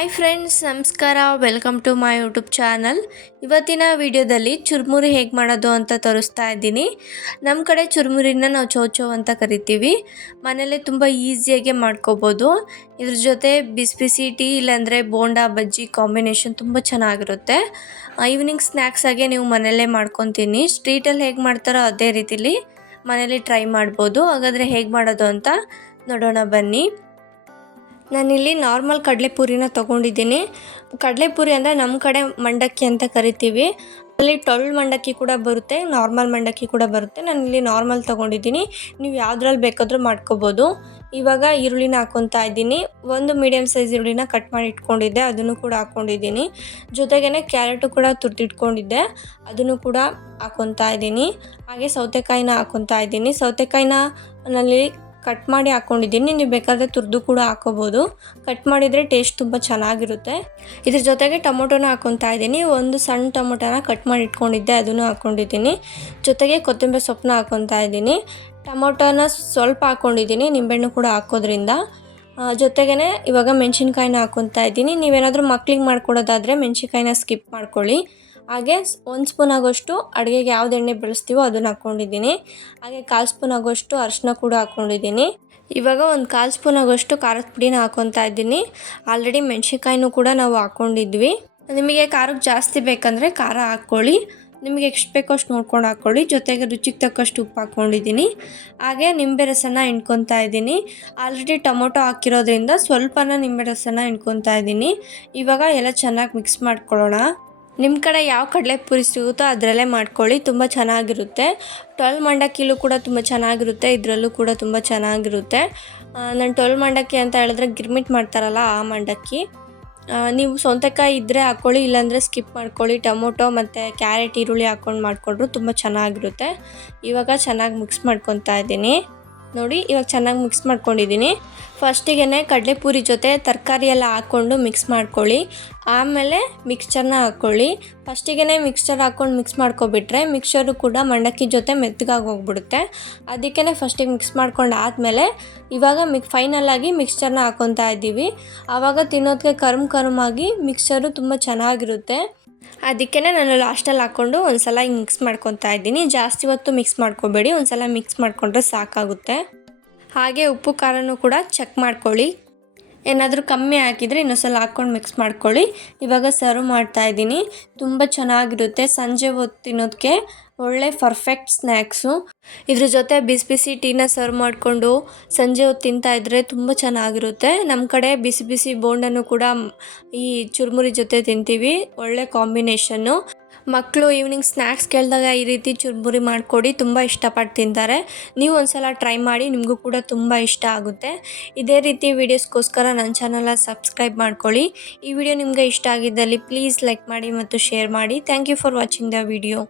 Hi friends, ನಮಸ್ಕಾರ. Welcome to my YouTube channel. ಇವತ್ತಿನ ವಿಡಿಯೋದಲ್ಲಿ ಚುರುಮುರಿ ಹೇಗೆ ಮಾಡೋದು ಅಂತ ತೋರಿಸ್ತಾ ಇದ್ದೀನಿ. ನಮ್ಮ ಕಡೆ ಚುರುಮುರಿನ ನಾವು ಚೌಚೌ ಅಂತ ಕರಿತೀವಿ. ಮನೇಲೆ ತುಂಬ ಈಸಿಯಾಗಿ ಮಾಡ್ಕೋಬೋದು. ಇದ್ರ ಜೊತೆ ಬಿಸಿ ಬಿಸಿ ಟೀ ಇಲ್ಲಾಂದರೆ ಬೋಂಡಾ ಬಜ್ಜಿ ಕಾಂಬಿನೇಷನ್ ತುಂಬ ಚೆನ್ನಾಗಿರುತ್ತೆ. ಈವ್ನಿಂಗ್ ಸ್ನ್ಯಾಕ್ಸಾಗೆ ನೀವು ಮನೆಯಲ್ಲೇ ಮಾಡ್ಕೊತೀನಿ. ಸ್ಟ್ರೀಟಲ್ಲಿ ಹೇಗೆ ಮಾಡ್ತಾರೋ ಅದೇ ರೀತಿಲಿ ಮನೇಲಿ ಟ್ರೈ ಮಾಡ್ಬೋದು. ಹಾಗಾದರೆ ಹೇಗೆ ಮಾಡೋದು ಅಂತ ನೋಡೋಣ ಬನ್ನಿ. ನಾನಿಲ್ಲಿ ನಾರ್ಮಲ್ ಕಡಲೆಪುರಿನ ತೊಗೊಂಡಿದ್ದೀನಿ. ಕಡಲೆಪುರಿ ಅಂದರೆ ನಮ್ಮ ಕಡೆ ಮಂಡಕ್ಕಿ ಅಂತ ಕರಿತೀವಿ. ಅಲ್ಲಿ ಟೊಳ್ಳು ಮಂಡಕ್ಕಿ ಕೂಡ ಬರುತ್ತೆ, ನಾರ್ಮಲ್ ಮಂಡಕ್ಕಿ ಕೂಡ ಬರುತ್ತೆ. ನಾನಿಲ್ಲಿ ನಾರ್ಮಲ್ ತೊಗೊಂಡಿದ್ದೀನಿ. ನೀವು ಯಾವುದ್ರಲ್ಲಿ ಬೇಕಾದರೂ ಮಾಡ್ಕೋಬೋದು. ಇವಾಗ ಈರುಳ್ಳಿನ ಹಾಕ್ಕೊತಾ ಇದ್ದೀನಿ. ಒಂದು ಮೀಡಿಯಮ್ ಸೈಜ್ ಈರುಳ್ಳಿನ ಕಟ್ ಮಾಡಿ ಇಟ್ಕೊಂಡಿದ್ದೆ, ಅದನ್ನು ಕೂಡ ಹಾಕ್ಕೊಂಡಿದ್ದೀನಿ. ಜೊತೆಗೇ ಕ್ಯಾರೆಟು ಕೂಡ ತುರಿದಿಟ್ಕೊಂಡಿದ್ದೆ, ಅದನ್ನು ಕೂಡ ಹಾಕ್ಕೊತಾ ಇದ್ದೀನಿ. ಹಾಗೆ ಸೌತೆಕಾಯಿನ ಹಾಕ್ಕೊತಾ ಇದ್ದೀನಿ. ಸೌತೆಕಾಯಿನ ನಲ್ಲಿ ಕಟ್ ಮಾಡಿ ಹಾಕ್ಕೊಂಡಿದ್ದೀನಿ. ನೀವು ಬೇಕಾದರೆ ತುರಿದು ಕೂಡ ಹಾಕೋಬೋದು. ಕಟ್ ಮಾಡಿದರೆ ಟೇಸ್ಟ್ ತುಂಬ ಚೆನ್ನಾಗಿರುತ್ತೆ. ಇದ್ರ ಜೊತೆಗೆ ಟೊಮೊಟೊನ ಹಾಕ್ಕೊತಾ ಇದ್ದೀನಿ. ಒಂದು ಸಣ್ಣ ಟೊಮೊಟೊನ ಕಟ್ ಮಾಡಿ ಇಟ್ಕೊಂಡಿದ್ದೆ, ಅದನ್ನು ಹಾಕ್ಕೊಂಡಿದ್ದೀನಿ. ಜೊತೆಗೆ ಕೊತ್ತಂಬರಿ ಸೊಪ್ಪನ್ನ ಹಾಕ್ಕೊತಾ ಇದ್ದೀನಿ. ಟೊಮೊಟೊನ ಸ್ವಲ್ಪ ಹಾಕ್ಕೊಂಡಿದ್ದೀನಿ, ನಿಂಬೆಹಣ್ಣು ಕೂಡ ಹಾಕೋದ್ರಿಂದ. ಜೊತೆಗೇ ಇವಾಗ ಮೆಣಸಿನ್ಕಾಯಿನ ಹಾಕ್ಕೊತಾ ಇದ್ದೀನಿ. ನೀವೇನಾದರೂ ಮಕ್ಳಿಗೆ ಮಾಡ್ಕೊಡೋದಾದರೆ ಮೆಣಸಿನ್ಕಾಯಿನ ಸ್ಕಿಪ್ ಮಾಡ್ಕೊಳ್ಳಿ. ಹಾಗೆ 1 ಸ್ಪೂನ್ ಆಗೋಷ್ಟು ಅಡುಗೆಗೆ ಯಾವ್ದು ಎಣ್ಣೆ ಬಳಸ್ತೀವೋ ಅದನ್ನು ಹಾಕ್ಕೊಂಡಿದ್ದೀನಿ. ಹಾಗೆ 1/4 ಸ್ಪೂನ್ ಆಗೋಷ್ಟು ಅರಿಶಿನ ಕೂಡ ಹಾಕ್ಕೊಂಡಿದ್ದೀನಿ. ಇವಾಗ 1/4 ಸ್ಪೂನ್ ಆಗೋಷ್ಟು ಖಾರದ ಪುಡಿನ ಹಾಕ್ಕೊತಾ ಇದ್ದೀನಿ. ಆಲ್ರೆಡಿ ಮೆಣಸಿನ್ಕಾಯಿನೂ ಕೂಡ ನಾವು ಹಾಕ್ಕೊಂಡಿದ್ವಿ. ನಿಮಗೆ ಖಾರಕ್ಕೆ ಜಾಸ್ತಿ ಬೇಕಂದರೆ ಖಾರ ಹಾಕ್ಕೊಳ್ಳಿ, ನಿಮಗೆ ಎಷ್ಟು ಬೇಕೋ ಅಷ್ಟು ನೋಡ್ಕೊಂಡು ಹಾಕ್ಕೊಳ್ಳಿ. ಜೊತೆಗೆ ರುಚಿಗೆ ತಕ್ಕಷ್ಟು ಉಪ್ಪು ಹಾಕ್ಕೊಂಡಿದ್ದೀನಿ. ಹಾಗೆ ನಿಂಬೆ ರಸನ ಹಿಂಡ್ಕೊತಾ ಇದ್ದೀನಿ. ಆಲ್ರೆಡಿ ಟೊಮೊಟೊ ಹಾಕಿರೋದ್ರಿಂದ ಸ್ವಲ್ಪನ ನಿಂಬೆ ರಸನ ಹಿಂಡ್ಕೊತಾ ಇದ್ದೀನಿ. ಇವಾಗ ಎಲ್ಲ ಚೆನ್ನಾಗಿ ಮಿಕ್ಸ್ ಮಾಡ್ಕೊಳ್ಳೋಣ. ನಿಮ್ಮ ಕಡೆ ಯಾವ ಕಡಲೆಪುರಿ ಸಿಗುತ್ತೋ ಅದರಲ್ಲೇ ಮಾಡ್ಕೊಳ್ಳಿ, ತುಂಬ ಚೆನ್ನಾಗಿರುತ್ತೆ. ಟೊಳ್ಳು ಮಂಡಕ್ಕಿಲೂ ಕೂಡ ತುಂಬ ಚೆನ್ನಾಗಿರುತ್ತೆ, ಇದರಲ್ಲೂ ಕೂಡ ತುಂಬ ಚೆನ್ನಾಗಿರುತ್ತೆ. ನಾನು ಟೊಳ್ಳು ಮಂಡಕ್ಕಿ ಅಂತ ಹೇಳಿದ್ರೆ ಗಿರ್ಮಿಟ್ ಮಾಡ್ತಾರಲ್ಲ ಆ ಮಂಡಕ್ಕಿ. ನೀವು ಸೌತೆಕಾಯಿ ಇದ್ದರೆ ಹಾಕ್ಕೊಳ್ಳಿ, ಇಲ್ಲಾಂದರೆ ಸ್ಕಿಪ್ ಮಾಡ್ಕೊಳ್ಳಿ. ಟೊಮೊಟೊ ಮತ್ತು ಕ್ಯಾರೆಟ್ ಈರುಳ್ಳಿ ಹಾಕ್ಕೊಂಡು ಮಾಡಿಕೊಂಡ್ರು ತುಂಬ ಚೆನ್ನಾಗಿರುತ್ತೆ. ಇವಾಗ ಚೆನ್ನಾಗಿ ಮಿಕ್ಸ್ ಮಾಡ್ಕೊತಾ ಇದ್ದೀನಿ. ನೋಡಿ, ಇವಾಗ ಚೆನ್ನಾಗಿ ಮಿಕ್ಸ್ ಮಾಡ್ಕೊಂಡಿದ್ದೀನಿ. ಫಸ್ಟಿಗೆ ಕಡಲೆಪುರಿ ಜೊತೆ ತರಕಾರಿ ಎಲ್ಲ ಹಾಕ್ಕೊಂಡು ಮಿಕ್ಸ್ ಮಾಡ್ಕೊಳ್ಳಿ. ಆಮೇಲೆ ಮಿಕ್ಸ್ಚರ್ನ ಹಾಕ್ಕೊಳ್ಳಿ. ಫಸ್ಟಿಗೆ ಮಿಕ್ಸ್ಚರ್ ಹಾಕ್ಕೊಂಡು ಮಿಕ್ಸ್ ಮಾಡ್ಕೊಬಿಟ್ರೆ ಮಿಕ್ಸ್ಚರು ಕೂಡ ಮಂಡಕ್ಕಿ ಜೊತೆ ಮೆತ್ತಗಾಗಿ ಹೋಗ್ಬಿಡುತ್ತೆ. ಅದಕ್ಕೆ ಫಸ್ಟಿಗೆ ಮಿಕ್ಸ್ ಮಾಡ್ಕೊಂಡು ಆದಮೇಲೆ ಇವಾಗ ಫೈನಲಾಗಿ ಮಿಕ್ಸ್ಚರ್ನ ಹಾಕ್ಕೊತಾ ಇದ್ದೀವಿ. ಆವಾಗ ತಿನ್ನೋದಕ್ಕೆ ಕರುಮಾಗಿ ಮಿಕ್ಸ್ಚರು ತುಂಬ ಚೆನ್ನಾಗಿರುತ್ತೆ. ಅದಕ್ಕೆ ನಾನು ಲಾಸ್ಟಲ್ಲಿ ಹಾಕ್ಕೊಂಡು ಒಂದು ಸಲ ಹಿಂಗೆ ಮಿಕ್ಸ್ ಮಾಡ್ಕೊತಾ ಇದ್ದೀನಿ. ಜಾಸ್ತಿ ಹೊತ್ತು ಮಿಕ್ಸ್ ಮಾಡ್ಕೋಬೇಡಿ, ಒಂದು ಸಲ ಮಿಕ್ಸ್ ಮಾಡಿಕೊಂಡ್ರೆ ಸಾಕಾಗುತ್ತೆ. ಹಾಗೆ ಉಪ್ಪು ಖಾರನೂ ಕೂಡ ಚೆಕ್ ಮಾಡ್ಕೊಳ್ಳಿ. ಏನಾದರೂ ಕಮ್ಮಿ ಹಾಕಿದರೆ ಇನ್ನೊಂದ್ಸಲ ಹಾಕ್ಕೊಂಡು ಮಿಕ್ಸ್ ಮಾಡ್ಕೊಳ್ಳಿ. ಇವಾಗ ಸರ್ವ್ ಮಾಡ್ತಾಯಿದ್ದೀನಿ. ತುಂಬ ಚೆನ್ನಾಗಿರುತ್ತೆ. ಸಂಜೆ ಹೊತ್ತು ತಿನ್ನೋದಕ್ಕೆ ಒಳ್ಳೆ ಪರ್ಫೆಕ್ಟ್ ಸ್ನ್ಯಾಕ್ಸು. ಇದ್ರ ಜೊತೆ ಬಿಸಿ ಬಿಸಿ ಟೀನ ಸರ್ವ್ ಮಾಡಿಕೊಂಡು ಸಂಜೆ ಹೊತ್ತು ತಿಂತಾಯಿದ್ರೆ ತುಂಬ ಚೆನ್ನಾಗಿರುತ್ತೆ. ನಮ್ಮ ಕಡೆ ಬಿಸಿ ಬಿಸಿ ಬೋಂಡನ್ನು ಕೂಡ ಈ ಚುರುಮುರಿ ಜೊತೆ ತಿಂತೀವಿ. ಒಳ್ಳೆ ಕಾಂಬಿನೇಷನ್ನು. ಮಕ್ಕಳು ಈವ್ನಿಂಗ್ ಸ್ನ್ಯಾಕ್ಸ್ ಕೇಳಿದಾಗ ಈ ರೀತಿ ಚುರುಮುರಿ ಮಾಡಿಕೊಡಿ, ತುಂಬ ಇಷ್ಟಪಟ್ಟು ತಿಂತಾರೆ. ನೀವು ಒಂದು ಸಲ ಟ್ರೈ ಮಾಡಿ, ನಿಮಗೂ ಕೂಡ ತುಂಬ ಇಷ್ಟ ಆಗುತ್ತೆ. ಇದೇ ರೀತಿ ವೀಡಿಯೋಸ್ಗೋಸ್ಕರ ನನ್ನ ಚಾನಲ್ನ ಸಬ್ಸ್ಕ್ರೈಬ್ ಮಾಡ್ಕೊಳ್ಳಿ. ಈ ವಿಡಿಯೋ ನಿಮಗೆ ಇಷ್ಟ ಆಗಿದ್ದಲ್ಲಿ ಪ್ಲೀಸ್ ಲೈಕ್ ಮಾಡಿ ಮತ್ತು ಶೇರ್ ಮಾಡಿ. Thank you for watching the video.